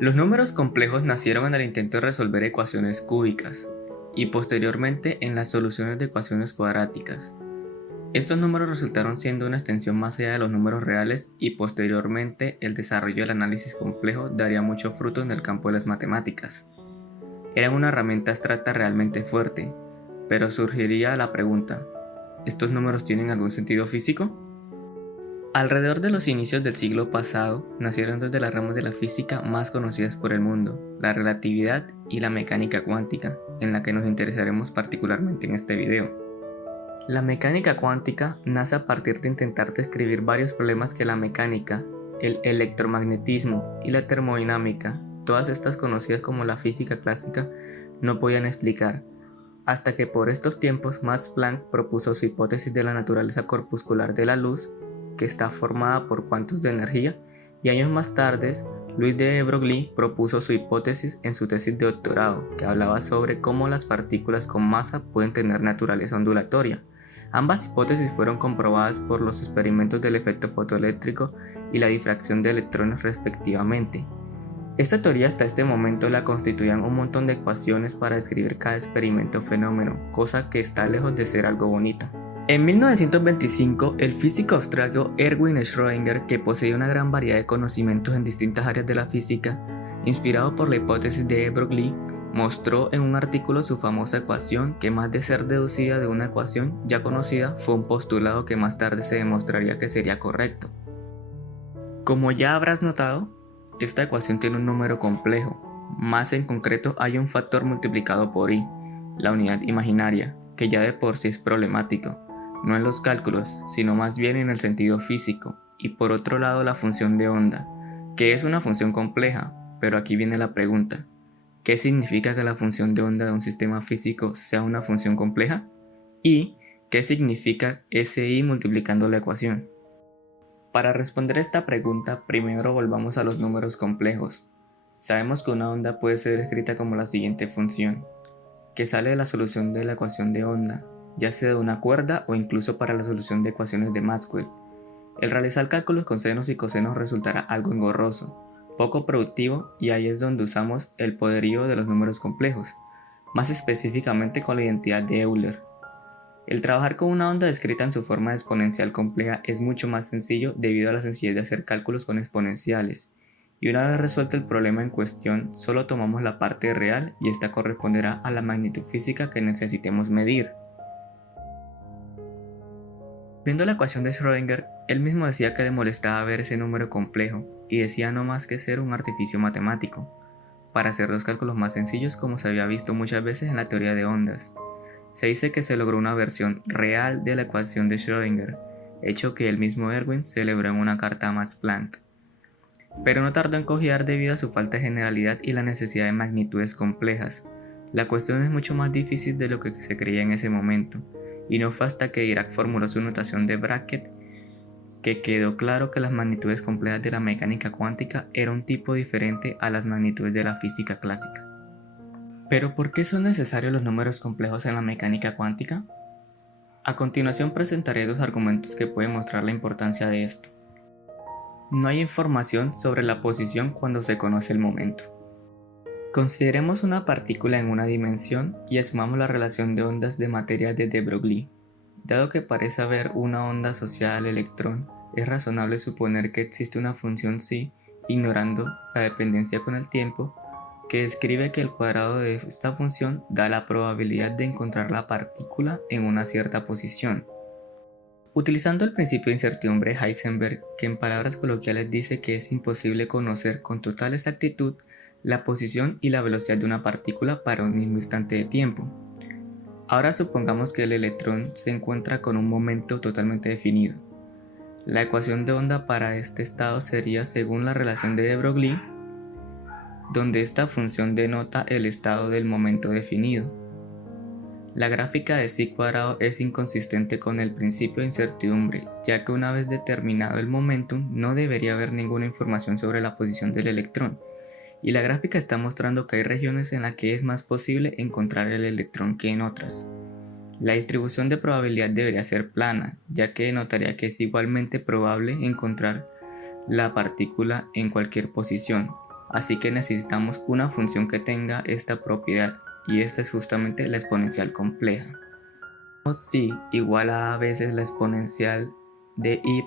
Los números complejos nacieron en el intento de resolver ecuaciones cúbicas y posteriormente en las soluciones de ecuaciones cuadráticas. Estos números resultaron siendo una extensión más allá de los números reales y posteriormente el desarrollo del análisis complejo daría mucho fruto en el campo de las matemáticas. Eran una herramienta abstracta realmente fuerte, pero surgiría la pregunta, ¿estos números tienen algún sentido físico? Alrededor de los inicios del siglo pasado, nacieron dos de las ramas de la física más conocidas por el mundo, la relatividad y la mecánica cuántica, en la que nos interesaremos particularmente en este video. La mecánica cuántica nace a partir de intentar describir varios problemas que la mecánica, el electromagnetismo y la termodinámica, todas estas conocidas como la física clásica, no podían explicar, hasta que por estos tiempos Max Planck propuso su hipótesis de la naturaleza corpuscular de la luz, que está formada por cuantos de energía, y años más tarde, Louis de Broglie propuso su hipótesis en su tesis de doctorado, que hablaba sobre cómo las partículas con masa pueden tener naturaleza ondulatoria. Ambas hipótesis fueron comprobadas por los experimentos del efecto fotoeléctrico y la difracción de electrones respectivamente. Esta teoría hasta este momento la constituían un montón de ecuaciones para describir cada experimento o fenómeno, cosa que está lejos de ser algo bonita. En 1925, el físico austriaco Erwin Schrödinger, que poseía una gran variedad de conocimientos en distintas áreas de la física, inspirado por la hipótesis de Broglie, mostró en un artículo su famosa ecuación que, más de ser deducida de una ecuación ya conocida, fue un postulado que más tarde se demostraría que sería correcto. Como ya habrás notado, esta ecuación tiene un número complejo, más en concreto hay un factor multiplicado por i, la unidad imaginaria, que ya de por sí es problemático, no en los cálculos, sino más bien en el sentido físico, y por otro lado la función de onda, que es una función compleja, pero aquí viene la pregunta, ¿qué significa que la función de onda de un sistema físico sea una función compleja? ¿Y qué significa ese i multiplicando la ecuación? Para responder esta pregunta, primero volvamos a los números complejos. Sabemos que una onda puede ser escrita como la siguiente función, que sale de la solución de la ecuación de onda, ya sea de una cuerda o incluso para la solución de ecuaciones de Maxwell. El realizar cálculos con senos y cosenos resultará algo engorroso, poco productivo, y ahí es donde usamos el poderío de los números complejos, más específicamente con la identidad de Euler. El trabajar con una onda descrita en su forma exponencial compleja es mucho más sencillo debido a la sencillez de hacer cálculos con exponenciales, y una vez resuelto el problema en cuestión, solo tomamos la parte real y esta corresponderá a la magnitud física que necesitemos medir. Viendo la ecuación de Schrödinger, él mismo decía que le molestaba ver ese número complejo, y decía no más que ser un artificio matemático, para hacer los cálculos más sencillos como se había visto muchas veces en la teoría de ondas. Se dice que se logró una versión real de la ecuación de Schrödinger, hecho que el mismo Erwin celebró en una carta a Max Planck. Pero no tardó en cojear debido a su falta de generalidad y la necesidad de magnitudes complejas. La cuestión es mucho más difícil de lo que se creía en ese momento, y no fue hasta que Dirac formuló su notación de bracket que quedó claro que las magnitudes complejas de la mecánica cuántica eran un tipo diferente a las magnitudes de la física clásica. ¿Pero por qué son necesarios los números complejos en la mecánica cuántica? A continuación presentaré dos argumentos que pueden mostrar la importancia de esto. No hay información sobre la posición cuando se conoce el momento. Consideremos una partícula en una dimensión y asumamos la relación de ondas de materia de de Broglie. Dado que parece haber una onda asociada al electrón, es razonable suponer que existe una función psi, ignorando la dependencia con el tiempo, que describe que el cuadrado de esta función da la probabilidad de encontrar la partícula en una cierta posición. Utilizando el principio de incertidumbre de Heisenberg, que en palabras coloquiales dice que es imposible conocer con total exactitud la posición y la velocidad de una partícula para un mismo instante de tiempo. Ahora supongamos que el electrón se encuentra con un momento totalmente definido. La ecuación de onda para este estado sería según la relación de de Broglie, donde esta función denota el estado del momento definido. La gráfica de psi cuadrado es inconsistente con el principio de incertidumbre, ya que una vez determinado el momentum no debería haber ninguna información sobre la posición del electrón, y la gráfica está mostrando que hay regiones en las que es más posible encontrar el electrón que en otras. La distribución de probabilidad debería ser plana, ya que denotaría que es igualmente probable encontrar la partícula en cualquier posición, así que necesitamos una función que tenga esta propiedad, y esta es justamente la exponencial compleja. Si igual a veces la exponencial de i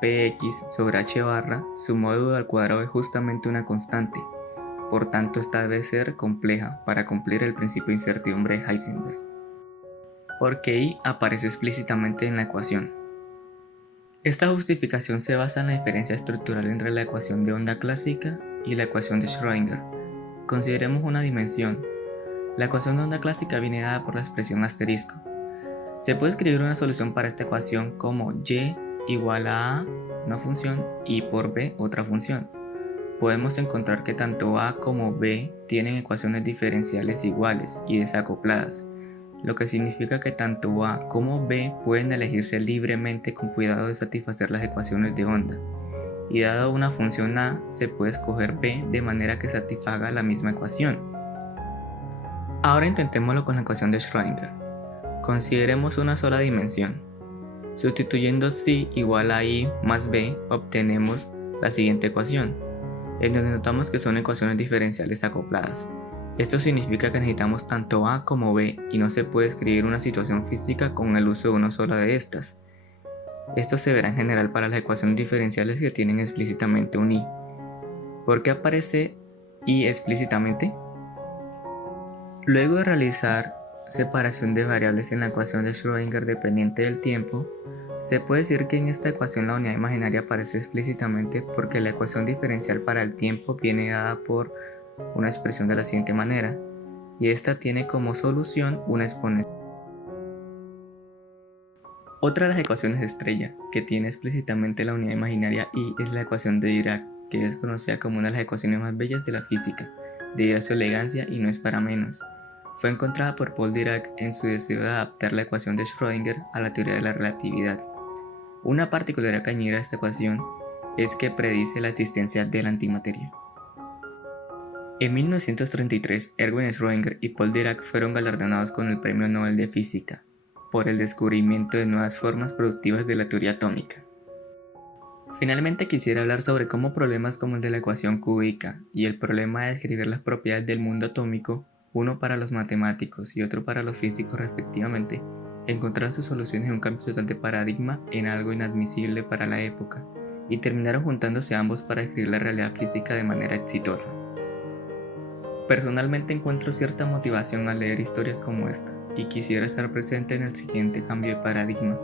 px sobre h barra, su módulo al cuadrado es justamente una constante, por tanto esta debe ser compleja para cumplir el principio de incertidumbre de Heisenberg, porque i aparece explícitamente en la ecuación. Esta justificación se basa en la diferencia estructural entre la ecuación de onda clásica y la ecuación de Schrödinger. Consideremos una dimensión. La ecuación de onda clásica viene dada por la expresión asterisco. Se puede escribir una solución para esta ecuación como y igual a una función, y por b otra función. Podemos encontrar que tanto a como b tienen ecuaciones diferenciales iguales y desacopladas, lo que significa que tanto a como b pueden elegirse libremente con cuidado de satisfacer las ecuaciones de onda, y dado una función a, se puede escoger b de manera que satisfaga la misma ecuación. Ahora intentémoslo con la ecuación de Schrödinger. Consideremos una sola dimensión. Sustituyendo si igual a i más b, obtenemos la siguiente ecuación, en donde notamos que son ecuaciones diferenciales acopladas. Esto significa que necesitamos tanto a como b, y no se puede escribir una situación física con el uso de una sola de estas. Esto se verá en general para las ecuaciones diferenciales que tienen explícitamente un i. ¿Por qué aparece i explícitamente? Luego de realizar separación de variables en la ecuación de Schrödinger dependiente del tiempo, se puede decir que en esta ecuación la unidad imaginaria aparece explícitamente porque la ecuación diferencial para el tiempo viene dada por una expresión de la siguiente manera, y esta tiene como solución una exponencial. Otra de las ecuaciones estrella que tiene explícitamente la unidad imaginaria i es la ecuación de Dirac, que es conocida como una de las ecuaciones más bellas de la física, debido a su elegancia y no es para menos. Fue encontrada por Paul Dirac en su deseo de adaptar la ecuación de Schrödinger a la teoría de la relatividad. Una particularidad que añade a esta ecuación es que predice la existencia de la antimateria. En 1933, Erwin Schrödinger y Paul Dirac fueron galardonados con el Premio Nobel de Física por el descubrimiento de nuevas formas productivas de la teoría atómica. Finalmente quisiera hablar sobre cómo problemas como el de la ecuación cúbica y el problema de describir las propiedades del mundo atómico, uno para los matemáticos y otro para los físicos respectivamente, encontraron sus soluciones en un cambio total de paradigma en algo inadmisible para la época, y terminaron juntándose ambos para describir la realidad física de manera exitosa. Personalmente encuentro cierta motivación al leer historias como esta, y quisiera estar presente en el siguiente cambio de paradigma.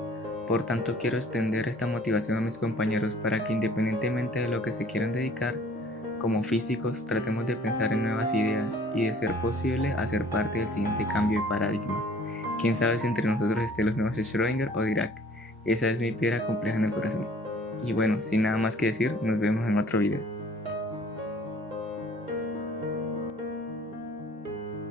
Por tanto, quiero extender esta motivación a mis compañeros para que, independientemente de lo que se quieran dedicar, como físicos tratemos de pensar en nuevas ideas y, de ser posible, hacer parte del siguiente cambio de paradigma. Quién sabe si entre nosotros estén los nuevos Schrödinger o Dirac. Esa es mi piedra compleja en el corazón. Y bueno, sin nada más que decir, nos vemos en otro video.